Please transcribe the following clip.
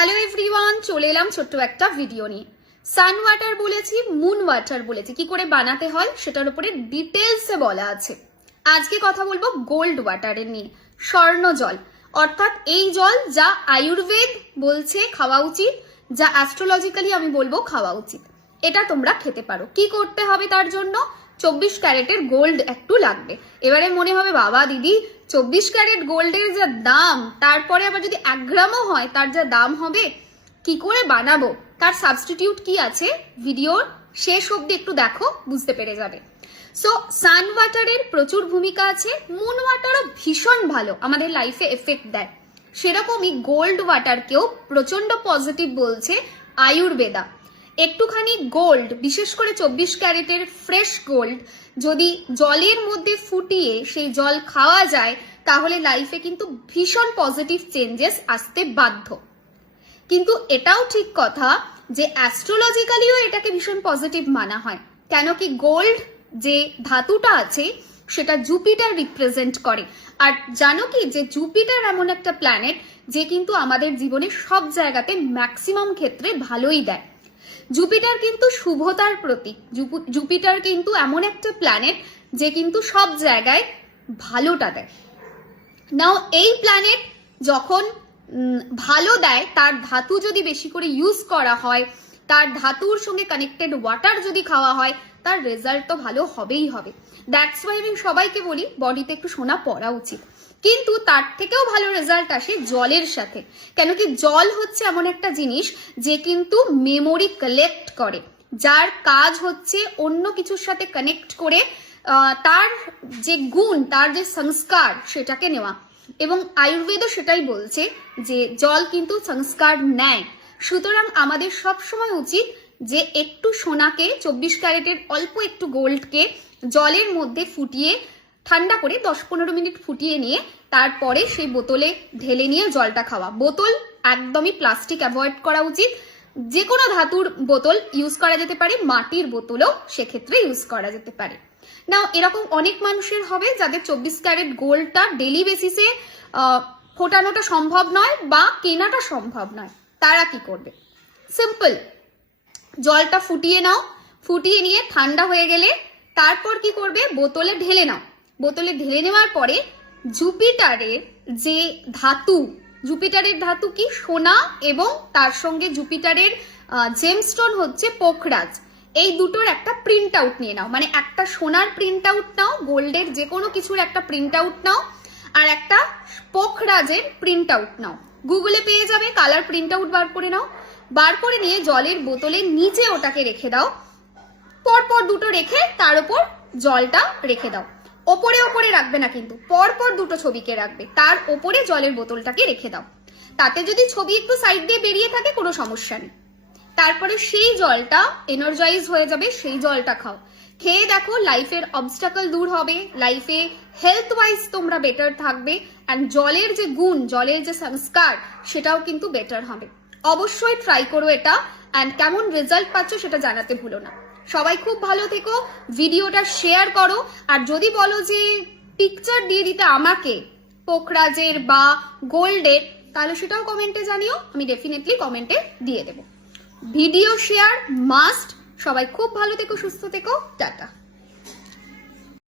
Hello everyone, চলে এলাম ছোট্ট একটা ভিডিও নিয়ে। সান ওয়াটার বলেছি, মুন ওয়াটার বলেছি, কি করে বানাতে হয় সেটার উপরে ডিটেলসে বলা আছে। আজকে কথা বলবো গোল্ড ওয়াটারের নিয়ে, স্বর্ণ জল। অর্থাৎ এই জল যা আয়ুর্বেদ বলছে খাওয়া উচিত, যা অ্যাস্ট্রোলজিক্যালি আমি বলবো খাওয়া উচিত। এটা তোমরা খেতে পারো। কি করতে হবে তার জন্য? 24 ক্যারেটের গোল্ড একটু লাগবে। এবারে মনে হবে বাবা দিদি 24 ক্যারেট গোল্ডের যা দাম, তারপরে আবার যদি 1 গ্রামও হয় তার যা দাম হবে, কি করে বানাবো, তার সাবস্টিটিউট কি আছে, ভিডিওর শেষ অবধি একটু দেখো, বুঝতে পেরে যাবে। সো সান ওয়াটারের প্রচুর ভূমিকা আছে, মুন ওয়াটারও ভীষণ ভালো, আমাদের লাইফে এফেক্ট দেয়। সেরকমই গোল্ড ওয়াটারকেও প্রচন্ড পজিটিভ বলছে আয়ুর্বেদা। একটুখানি গোল্ড, বিশেষ করে 24 ক্যারেটের ফ্রেশ গোল্ড যদি জলের মধ্যে ফুটিয়ে সেই জল খাওয়া যায়, তাহলে লাইফে কিন্তু ভীষণ পজিটিভ চেঞ্জেস আসতে বাধ্য। কিন্তু এটাও ঠিক কথা যে অ্যাস্ট্রোলজিক্যালিও এটাকে ভীষণ পজিটিভ মানা হয়। কেন কি গোল্ড যে ধাতুটা আছে সেটা জুপিটার রিপ্রেজেন্ট করে। আর জানো কি যে জুপিটার এমন একটা প্ল্যানেট যে কিন্তু আমাদের জীবনে সব জায়গাতে ম্যাক্সিমাম ক্ষেত্রে ভালোই দেয়। জুপিটার কিন্তু শুভতার প্রতীক। জুপিটার কিন্তু এমন একটা প্ল্যানেট যে কিন্তু সব জায়গায় ভালোটা দেয়। নাও এই প্ল্যানেট যখন ভালো দেয়, তার ধাতু যদি বেশি করে ইউজ করা হয়, তার ধাতুর সঙ্গে কানেক্টেড ওয়াটার যদি খাওয়া হয়, তার রেজাল্ট তো ভালো হবেই হবে। দ্যাটস ওয়াই আমি সবাইকে বলি বডিতে একটু সোনা পড়া উচিত। কিন্তু তার থেকেও ভালো রেজাল্ট আসে জলের সাথে। কেন কি জল হচ্ছে এমন একটা জিনিস যে কিন্তু মেমোরি কালেক্ট করে, যার কাজ হচ্ছে অন্য কিছুর সাথে কানেক্ট করে তার যে গুণ, তার যে সংস্কার সেটাকে নেওয়া। এবং আয়ুর্বেদও সেটাই বলছে যে জল কিন্তু সংস্কার নেয়। সুতরাং আমাদের সব সময় উচিত যে একটু সোনাকে, 24 ক্যারেটের অল্প একটু গোল্ডকে জলের মধ্যে ফুটিয়ে ঠান্ডা করে 10-15 মিনিট ফুটিয়ে নিয়ে তারপরে সেই বোতলে ঢেলে নিয়ে জলটা খাওয়া। বোতল একদমই প্লাস্টিক অ্যাভয়েড করা উচিত। যে কোনো ধাতুর বোতল ইউজ করা যেতে পারে, মাটির বোতলও সেক্ষেত্রে ইউজ করা যেতে পারে। নাও এরকম অনেক মানুষের হবে যাদের 24 ক্যারেট গোল্ডটা ডেলি বেসিসে ফোটানোটা সম্ভব নয় বা কেনাটা সম্ভব নয়। তারা কি করবে? সিম্পল, জলটা ফুটিয়ে নাও, ফুটিয়ে নিয়ে ঠান্ডা হয়ে গেলে তারপর কি করবে? বোতলে ঢেলে নাও। বোতলে ঢেলে নেওয়ার পরে জুপিটারের যে ধাতু, জুপিটারের ধাতু কি? সোনা, এবং তার সঙ্গে জুপিটারের জেমস্টোন হচ্ছে পোখরাজ। এই দুটোর একটা প্রিন্ট আউট নিয়ে নাও। মানে একটা সোনার প্রিন্ট আউট নাও, গোল্ডের যে কোনো কিছুর একটা প্রিন্ট আউট নাও, আর একটা পোখরাজের প্রিন্ট আউট নাও। গুগলে পেয়ে যাবে, কালার প্রিন্ট আউট বার করে নাও। বার করে নিয়ে জলের বোতলের নিচে ওটাকে রেখে দাও। পরপর দুটো রেখে তার উপর জলটা রেখে দাও। ওপরে ওপরে রাখবে না কিন্তু, পরপর দুটো ছবিকে রাখবে, তার ওপরে জলের বোতলটাকে রেখে দাও। তাতে যদি ছবি একটু সাইড দিয়ে বেরিয়ে থাকে কোনো সমস্যা নেই। তারপরে সেই জলটা এনার্জাইজ হয়ে যাবে, সেই জলটা খাও। খেয়ে দেখো লাইফের অবস্টাকল দূর হবে, লাইফে হেলথ ওয়াইজ তোমরা বেটার থাকবে, অ্যান্ড জলের যে গুণ, জলের যে সংস্কার, সেটাও কিন্তু বেটার হবে। অবশ্যই ট্রাই করো এটা, অ্যান্ড কেমন রেজাল্ট পাচ্ছ সেটা জানাতে ভুলো না। সবাই খুব ভালো থেকো, ভিডিওটা শেয়ার করো। আর যদি বলো যে পিকচার দিয়ে দিতে আমাকে পোখরাজের বা গোল্ডের, তাহলে সেটাও কমেন্টে জানিও, আমি ডেফিনেটলি কমেন্টে দিয়ে দেবো। Video share must. সবাই খুব ভালো থেকো, সুস্থ থেকো, টাটা।